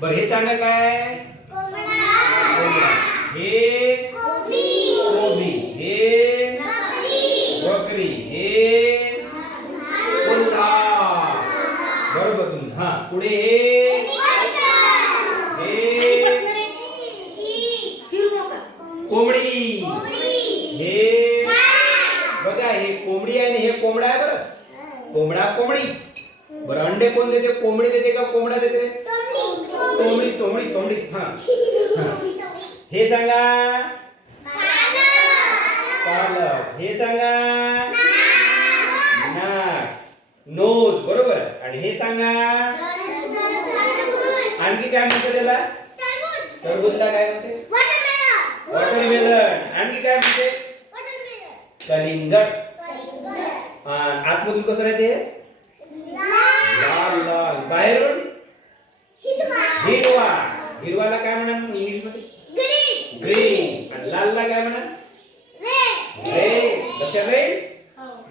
बरं हे सांगा काय? कोंबडा. हे कोबी. हे बकरी. हे कोल्हा बरोबर तुम्ही. हा पुढे हे. हे कोंबडी. हे. बघा हे कोंबडी आहे आणि हे कोंबडा आहे बरं. कोंबडा कोंबडी. बरं अंडे कोण देते? कोंबडी देते का कोंबडा देते? कोंबडी कोंबडी कोंबडी हा. हे. सांगा. पालक. हे सांगा. नाक नोज. बरोबर. आणि हे सांगा. आणखी काय म्हणते त्याला? टरबूजला काय म्हणते? वॉटरमेलन. आणखी काय म्हणते? कलिंगड. आतमधून कसं राहते? लाल लाल. बाहेरून? हिरवाला काय म्हणा इंग्लिशमध्ये ग्रीन आणि लालला काय म्हणा रेड लक्षात राहील?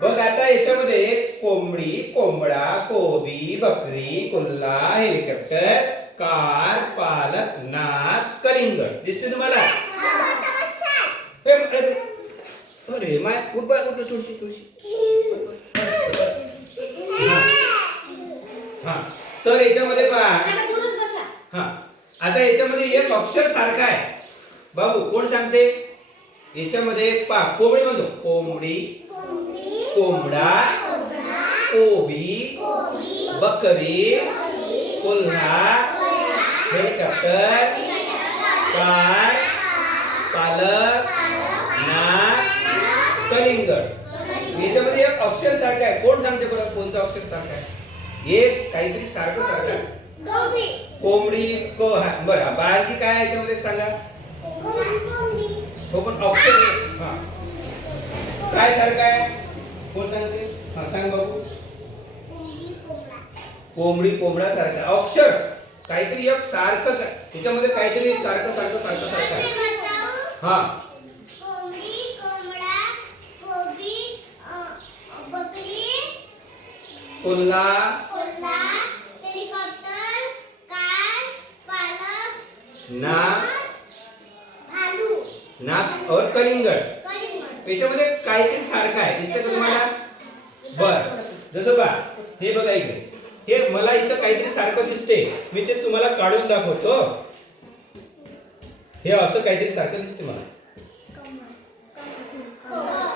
बघ आता याच्यामध्ये कोंबडी कोंबडा कोबी बकरी कोल्हा हेलिकॉप्टर कार पालक नाक कलिंगड. दिसते तुम्हाला? अरे अरे माय उठ बाय उठ तुळशी तुळशी. हा. हा. तर याच्यामध्ये पहा. हा. आता याच्यामध्ये एक अक्षर सारखा आहे. बाबू कोण सांगते? याच्यामध्ये पा कोंबडी म्हणतो. कोंबडी. कोंबडा. कोबी. बकरी. कोल्हा हेलिकॉप्टर. कार. पालक. नाक कलिंगड. याच्यामध्ये एक अक्षर सारखं आहे. कोण सांगते बरं? कोणतं अक्षर सारखं आहे? एक काहीतरी सारखं सारखं आहे. कोंबडी क हा बरं बारकी काय आहे याच्यामध्ये सांगा? हो पण आहे. हा. काय सारखं आहे? कोण सांगते? हा सांग बाबू. कोंबडी. कोंबडा सारखं. अक्षर काहीतरी एक सारखं काय- त्याच्यामध्ये काहीतरी सारखं सारखं सारखं सारखं आहे. हा. कोल्हा हेलिकॉप्टर कार पालक नाक. भालू. नाक और कलिंगड. याच्यामध्ये काहीतरी सारखं आहे. दिसतंय का तुम्हाला? बर. जसं बा हे बघा इकडे. हे मला इथं काहीतरी सारखं दिसते मी ते तुम्हाला काढून दाखवतो. हे असं काहीतरी सारखं दिसते मला.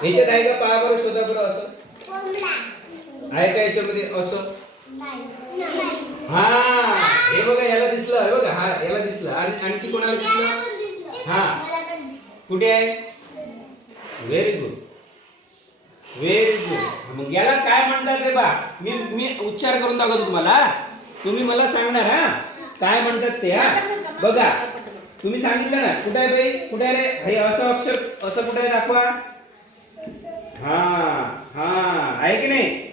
याच्यात आहे का? पहा बरं शोधा बरं असं. आहे का याच्यामध्ये असं? हा हे बघा याला दिसलं हे बघा हा याला दिसलं. आणि आणखी कोणाला दिसलं? हा. कुठे आहे? व्हेरी गुड व्हेरी गुड मग याला काय म्हणतात रे बा? मी मी उच्चार करून दाखवतो तुम्हाला तुम्ही मला सांगणार हा. काय म्हणतात ते हा. बघा. तुम्ही सांगितलं ना कुठे आहे बाई? कुठे आहे रे? हे असं अक्षर असं कुठे आहे दाखवा. हा हा. आहे की नाही?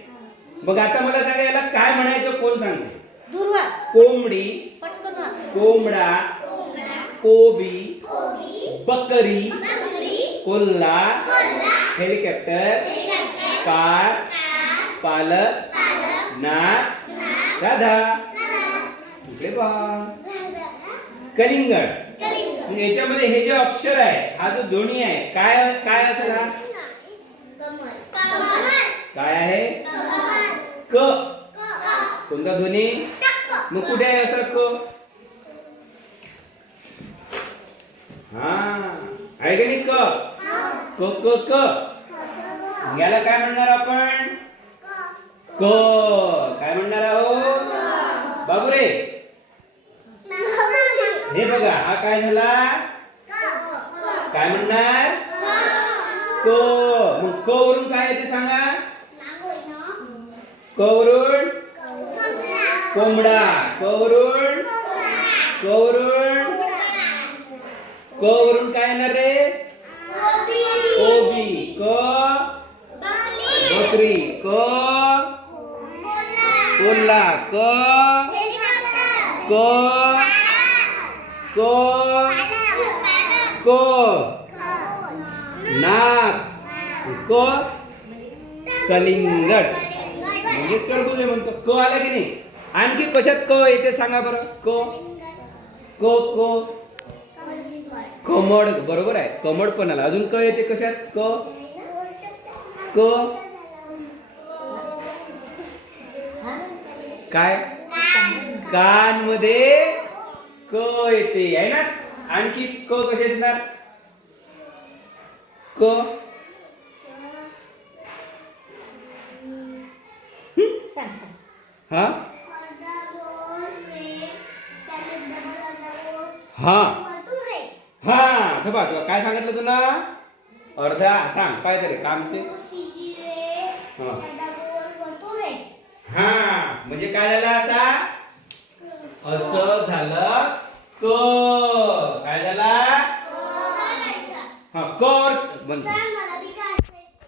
बघ आता मला सांगा याला काय म्हणायचं कोण सांगते? दुर्वा. कोंबडी. पटकन. कोंबडा. कोबी. बकरी. कोल्हा. हेलिकॉप्टर. कार. पालक. नाक राधा. इकडे पहा. कलिंगड. मग याच्यामध्ये हे जे अक्षर आहे हा जो ध्वनी आहे काय काय असेल हा काय आहे क कोणता ध्वनी मग कुठे आहे क हा. आहे का नाही क क क क. याला काय म्हणणार आपण? क. काय म्हणणार आहोत बाबू रे हे बघा हा काय झाला? काय म्हणणार? क. मग क वरून काय येते सांगा? क वरून? कोंबडा. क वरून क काय येणार रे? कोबी. क? बकरी. क? कोल्हा. क? क? क? क? नाक क? कलिंगड. म्हणजे टरबूज आहे म्हणतो. क आला की नाही? आणखी कशात क येते सांगा बरं? क? क क? कमळ. बरोबर आहे. कमळ पण आला. अजून क येते कशात? क? क? काय? कानमध्ये क येते. आहे ना? आणखी क कसे येणार? क? हा? हा. हा तुला काय सांगितलं तुला? अर्धा सांग काय तरी काम ते. हा. हा म्हणजे काय झालं असा? असं झालं क काय झाला? हा कर. बंद.